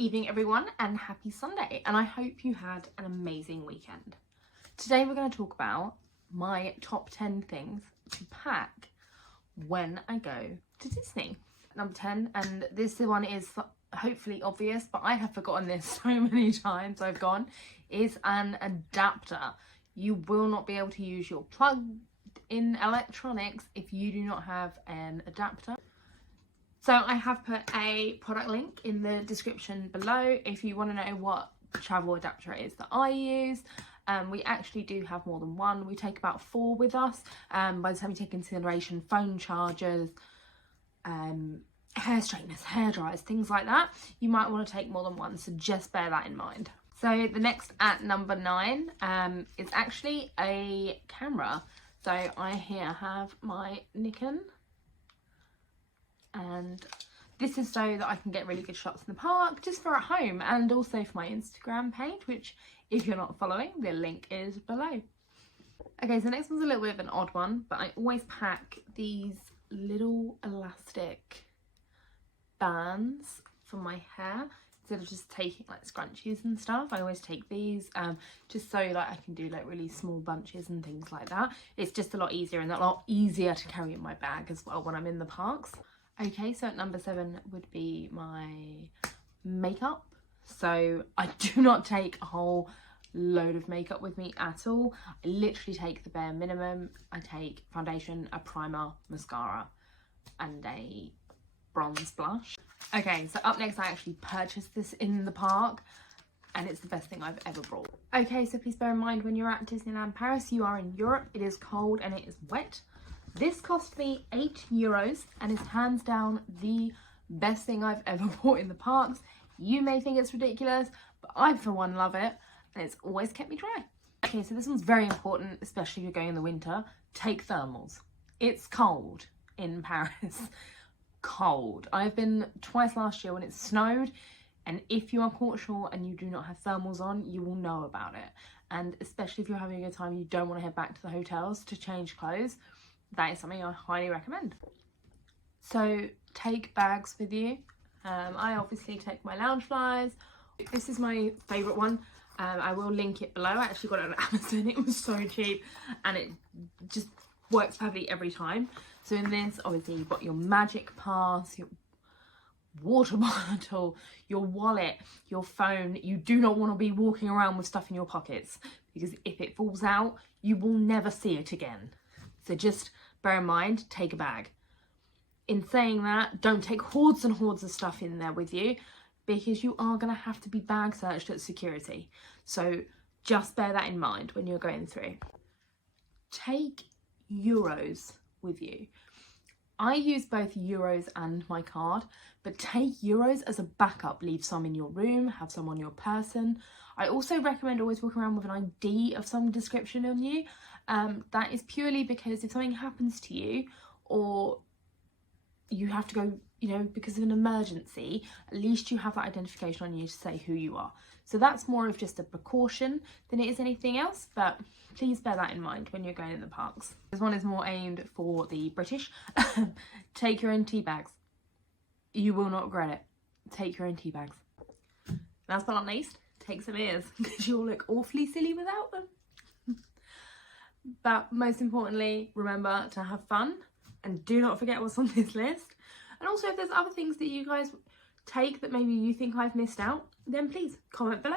evening everyone, and happy Sunday, and I hope you had an amazing weekend. Today we're going to talk about my top 10 things to pack when I go to Disney. Number 10, and this one is hopefully obvious, but I have forgotten this so many times I've gone, is an adapter. You will not be able to use your plugged-in electronics if you do not have an adapter. So I have put a product link in the description below if you want to know what travel adapter it is that I use. We actually do have more than one. We take about 4 with us. By the time you take into consideration phone chargers, hair straighteners, hair dryers, things like that, you might want to take more than one, so just bear that in mind. So the next at number 9 is actually a camera. So I here have my Nikon, and this is so that I can get really good shots in the park, just for at home, and also for my Instagram page, which if you're not following, the link is below. Okay, so the next one's a little bit of an odd one, but I always pack these little elastic bands for my hair. Instead of just taking like scrunchies and stuff, I always take these just so that I can do like really small bunches and things like that. It's just a lot easier and a lot easier to carry in my bag as well when I'm in the parks. Okay, so at number 7 would be my makeup. So I do not take a whole load of makeup with me at all. I literally take the bare minimum. I take foundation, a primer, mascara, and a bronze blush. Okay, so up next I actually purchased this in the park, and it's the best thing I've ever brought. Okay, so please bear in mind when you're at Disneyland Paris, you are in Europe, it is cold and it is wet. This cost me €8 and is hands down the best thing I've ever bought in the parks. You may think it's ridiculous, but I for one love it, and it's always kept me dry. Okay, so this one's very important, especially if you're going in the winter. Take thermals. It's cold in Paris. Cold. I've been twice last year when it snowed, and if you are caught short and you do not have thermals on, you will know about it. And especially if you're having a good time, you don't want to head back to the hotels to change clothes. That is something I highly recommend. So take bags with you. I obviously take my Loungeflies. This is my favourite one. I will link it below. I actually got it on Amazon. It was so cheap and it just works perfectly every time. So in this, obviously you've got your magic pass, your water bottle, your wallet, your phone. You do not want to be walking around with stuff in your pockets, because if it falls out, you will never see it again. So just bear in mind, take a bag. In saying that, don't take hordes and hordes of stuff in there with you, because you are going to have to be bag searched at security. So just bear that in mind when you're going through. Take euros with you. I use both euros and my card, but take euros as a backup. Leave some in your room, have some on your person. I also recommend always walking around with an ID of some description on you. That is purely because if something happens to you, or you have to go, because of an emergency, at least you have that identification on you to say who you are. So that's more of just a precaution than it is anything else, but please bear that in mind when you're going in the parks. This one is more aimed for the British. Take your own tea bags. You will not regret it. Take your own tea bags. Last but not least, take some ears, because you'll look awfully silly without them. But most importantly, remember to have fun, and do not forget what's on this list. And also, if there's other things that you guys take that maybe you think I've missed out, then please comment below.